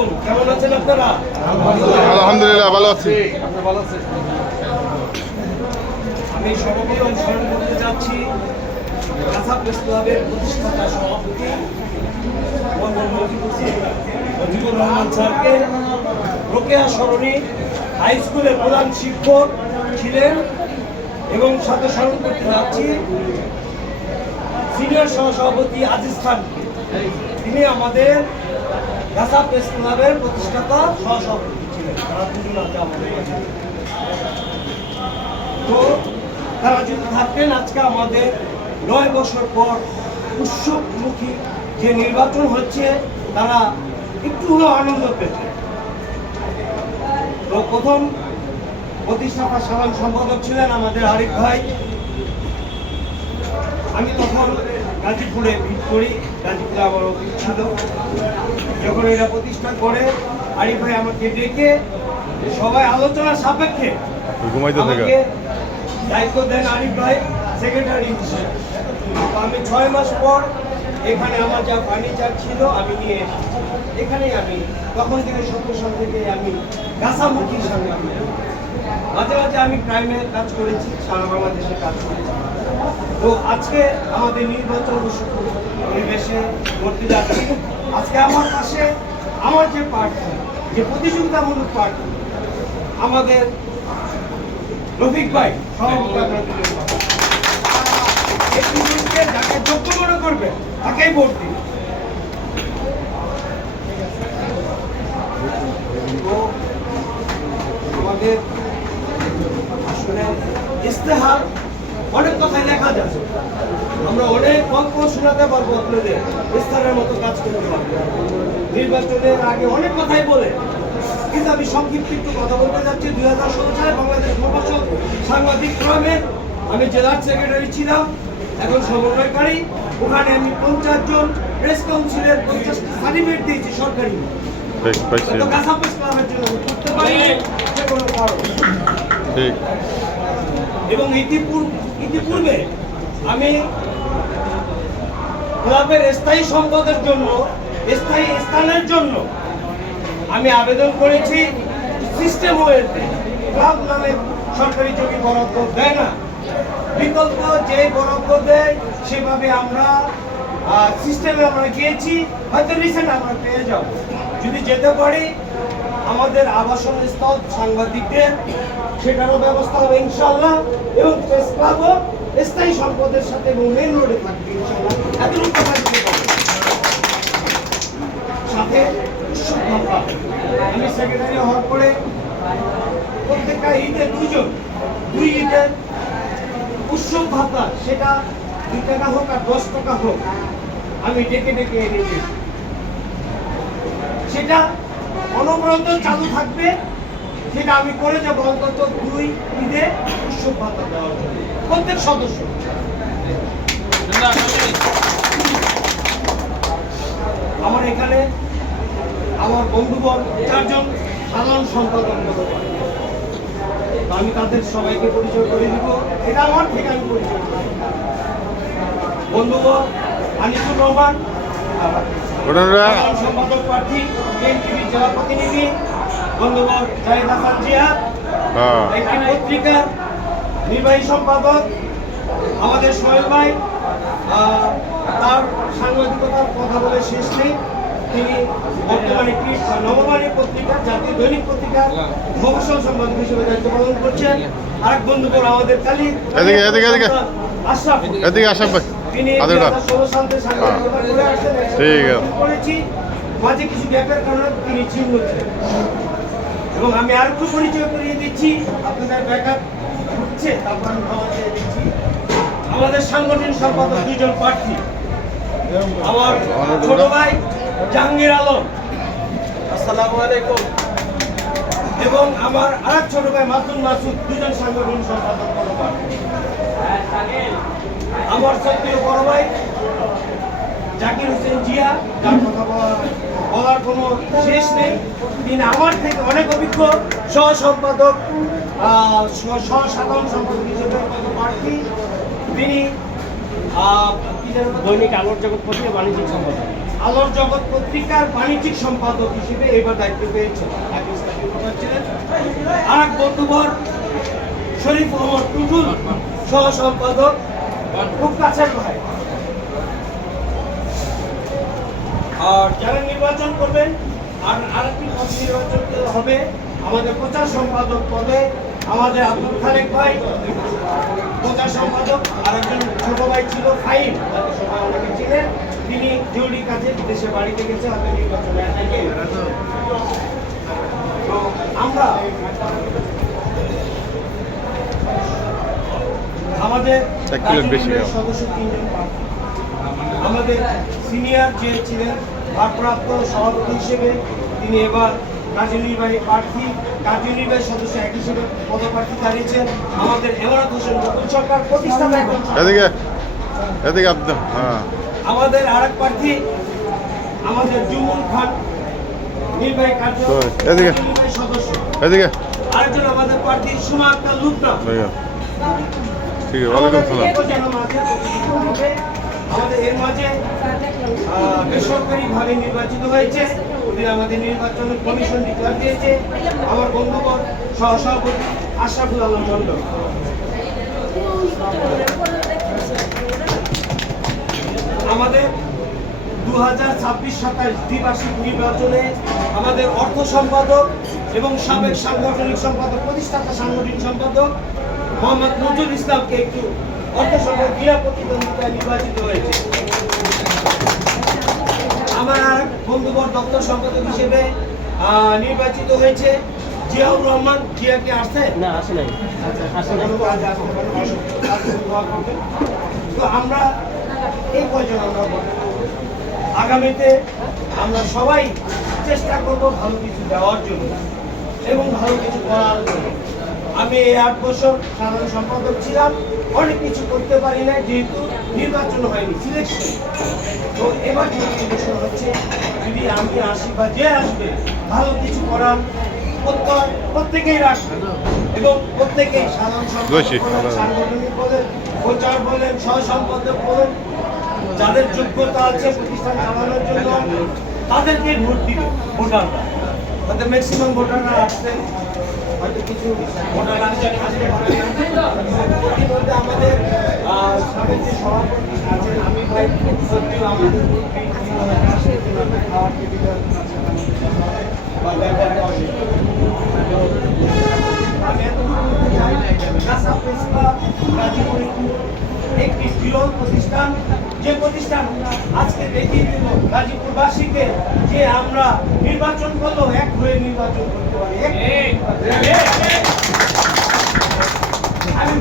আলাইকুম কেমন আছেন আপনারা? আলহামদুলিল্লাহ ভালো আছি। আমি সভাপতি অনুসরণ করতে যাচ্ছি কাছা প্রেস ক্লাবের প্রতিষ্ঠাতা সভাপতি মজিবুর রহমান স্যারকে। রোকেয়া সরণি হাই স্কুলের প্রধান শিক্ষক ছিলেন এবং সাথে স্মরণ করতে যাচ্ছি সিনিয়র সহসভাপতি আজিজ খানকে তিনি আমাদের গাছা প্রেস ক্লাবের প্রতিষ্ঠাতা সহসভাপতি ছিলেন তারা দুজন আছে আমাদের। তো তারা যদি থাকতেন আজকে আমাদের নয় বছর পর উৎসবমুখী যে নির্বাচন হচ্ছে তারা একটু হলেও আনন্দ পেতেন তো প্রথম প্রতিষ্ঠাতা সাধারণ সম্পাদক ছিলেন আমাদের আরিফ ভাই। আমি তখন গাজীপুরে ভিড় করি। গাজীপুরে আমার অফিস ছিল। যখন এটা প্রতিষ্ঠা করে আরিফ ভাই আমাকে ডেকে সবাই আলোচনা সাপেক্ষে আমাকে দায়িত্ব দেন আরিফ ভাই সেক্রেটারি হিসেবে আমি ছয় মাস পর এখানে আমার যা ফার্নিচার ছিল আমি নিয়ে এসেছি। এখানেই আমি তখন থেকে সন্তোষণ থেকে আমি গাছামুখী হিসাবে আমি। মাঝে মাঝে আমি ক্রাইমের কাজ করেছি সারা বাংলাদেশে কাজ করেছি। তো আজকে আমাদের নির্বাচন পরিবেশে করতে যাচ্ছি। আজকে আমার পাশে আমার যে প্রার্থী, যে প্রতিযোগিতামূলক প্রার্থী, আমাদের রফিক ভাই, সভাপতি যাকে যোগ্য মনে করবে, তাকেই ভোট দিন। আমাদের আসলে ইস্তেহার অনেক কথাই লেখা যাচ্ছে আমরা অনেক গল্প শোনাতে পারব আপনাদের ইস্তারের মতো কাজ করতে পারব। নির্বাচনের আগে অনেক কথাই বলে। কিন্তু আমি সংক্ষিপ্ত একটু কথা বলতে যাচ্ছি। দুই হাজার ষোলো সালে বাংলাদেশ প্রবাসক সাংবাদিক ফোরামের আমি জেলার সেক্রেটারি ছিলাম এখন সমন্বয়কারী। ওখানে আমি পঞ্চাশ জন প্রেস কাউন্সিলের পঞ্চাশটি সার্টিফিকেট দিয়েছি সরকারি। ঠিক। এবং ইতিপূর্বে ইতিপূর্বে আমি ক্লাবের স্থায়ী সম্পদের জন্য, স্থায়ী স্থানের জন্য আমি আবেদন করেছি। সিস্টেম ওয়েতে ক্লাব নামে সরকারি জমি বরাদ্দ দেয় না। বিকল্প যে বরাদ্দ দেয়, সেভাবে আমরা সিস্টেমে আমরা গিয়েছি, হয়তো রিসেন্ট আমরা পেয়ে যাব। যদি যেতে পারি আমাদের আবাসন স্থল সাংবাদিকদের, সেটারও ব্যবস্থা হবে ইনশাল্লাহ এবং প্রেস ক্লাবও স্থায়ী সম্পদের সাথে এবং মেন রোডে থাকবে ইনশাল্লাহ এতটুকু কথা সাথে আমি সেক্রেটারি হওয়ার পরে প্রত্যেকটা ঈদে দুজন দুই ঈদের উৎসব ভাতা সেটা দুই টাকা হোক আর দশ টাকা হোক, আমি ডেকে ডেকে এনে সেটা অনবরত চালু থাকবে, সেটা আমি করে যাব অন্তত দুই ঈদে উৎসব ভাতা দেওয়ার প্রত্যেক সদস্য। আমার এখানে আমার বন্ধুবর চারজন সাধারণ সম্পাদক আমি তাদের সবাইকে পরিচয় করে দিব। এটা আমার থেকে আমি পরিচয় করে। দিব। বন্ধুবর আনিসুর রহমান জাহিদ হাসান হ্যাঁ। একটি নির্বাহী সম্পাদক আমাদের সোহেল ভাই তার সাংবাদিকতার কথা বলে শেষ নেই তিনি বর্তমানে একটি নববাণী পত্রিকা জাতীয় দৈনিক পত্রিকার মফসল সম্পাদক হিসেবে দায়িত্ব পালন করছেন আরেক বন্ধুবর আমাদের কালী এদিকে, এদিকে, এদিকে। আশরাফ। এদিকে আসাম ভাই। তিনি আদেরটা। 2016 সাল থেকে সাংবাদিকতা করে আসছেন ঠিক আছে। মাঝে কিছু গ্যাপের কারণে তিনি চিহ্ন এবং আমি আর একটু পরিচয় করিয়ে দিচ্ছি আপনাদের ব্যাকআপ হচ্ছে তারপর দিচ্ছি আমাদের সাংগঠনিক সম্পাদক দুজন প্রার্থী। আমার ছোট ভাই জাহাঙ্গীর আলম। আসসালামু আলাইকুম। এবং আমার আরেক ছোট ভাই মাসুদ মাসুদ দুজন সাংগঠনিক সম্পাদক প্রার্থী আমার সত্যি বড় ভাই জাকির হোসেন জিয়া যার কথা বলা- বলার কোনো শেষ নেই। তিনি আমার থেকে অনেক অভিজ্ঞ। সহ সম্পাদক সহ- সাধারণ সম্পাদক হিসেবে প্রার্থী। তিনি দৈনিক আলোর জগৎ পত্রিকা বাণিজ্যিক সম্পাদক। আলোর জগৎ পত্রিকার বাণিজ্যিক সম্পাদক হিসেবে এবার দায়িত্ব পেয়েছেন আর এক বন্ধুবর শরীফ ওমর টুটুল সহ সম্পাদক খুব কাছের ভাই। আর যারা নির্বাচন করবেন আর আরেকটি নির্বাচন হবে, আমাদের প্রচার সম্পাদক পদে আমাদের আব্দুল খালেক ভাই, প্রচার সম্পাদক আর একজন ছোট ভাই ছিল ফাইন সবাই অনেকে ছিলেন তিনি জরুরি কাজে বিদেশে বাড়িতে গেছে হয়তো নির্বাচনে আমরা আমাদের এক কিলোর বেশি সদস্য তিনজন আমাদের সিনিয়র যে ছিলেন ভারপ্রাপ্ত সভাপতি হিসেবে তিনি এবার কার্যনির্বাহী প্রার্থী কার্যনির্বাহী সদস্য এক হিসেবে পদপ্রার্থী দাঁড়িয়েছেন। আমাদের এমরাত হোসেন নতুন সরকার প্রতিষ্ঠাতা এদিকে এদিকে আব্দুল হ্যাঁ। আমাদের আরেক প্রার্থী আমাদের জুমুন খান নির্বাহী কার্য এদিকে। সদস্য। এদিকে। আরেকজন আমাদের প্রার্থী সুমা আক্তার লুকনা ঠিক আছে ওয়ালাইকুম সালাম। আমাদের এর মাঝে আহ, বেসরকারিভাবে নির্বাচিত হয়েছে। ওদের আমাদের নির্বাচন কমিশন ডিক্লার দিয়েছে। আমার বন্ধুবর সহসভাপতি আশরাফুল আলম মন্ডল আমাদের দু হাজার ছাব্বিশ সাতাশ দ্বিবার্ষিক নির্বাচনে আমাদের অর্থ সম্পাদক এবং সাবেক সাংগঠনিক সম্পাদক প্রতিষ্ঠাতা সাংগঠনিক সম্পাদক মোহাম্মদ নজরুল ইসলামকে একটু অর্থ সম্পাদক বিনা প্রতিদ্বন্দ্বিতায় নির্বাচিত হয়েছে। আমার আর বন্ধুবর দপ্তর সম্পাদক হিসেবে নির্বাচিত হয়েছে জিয়াউর রহমান। জিয়া কি আসছে? না আসে নাই। করবেন। তো আমরা এই কয়জন আমরা আগামীতে আমরা সবাই চেষ্টা করব ভালো কিছু দেওয়ার জন্য এবং ভালো কিছু করার জন্য। আমি এই আট বছর সাধারণ সম্পাদক ছিলাম। অনেক কিছু করতে পারি না যেহেতু নির্বাচন হয়নি সিলেকশন তো এবার যে ইলেকশন হচ্ছে যদি আমি আসি বা যে আসবে ভালো কিছু করার প্রত্যেকেই রাখবে। এবং প্রত্যেকেই সাধারণ সম্পাদক। সাংগঠনিক বলেন প্রচার বলেন সহ সম্পাদক বলেন যাদের যোগ্যতা আছে প্রতিষ্ঠান চালানোর জন্য তাদেরকে ভোট দিবে ভোটাররা। হয়তো ম্যাক্সিমাম ভোটাররা আসছেন হয়তো কিছু আমাদের সাবেক যে সভাপতি আছেন আমি ভাই সত্যি আমাদের খাওয়ার টেবিলের কাঁসা পেশা গাজীপুরে একটি বৃহৎ প্রতিষ্ঠান। যে প্রতিষ্ঠান আজকে দেখিয়ে দিল গাজীপুরবাসীকে যে আমরা নির্বাচন করল এক হয়ে নির্বাচন করতে পারি। আমি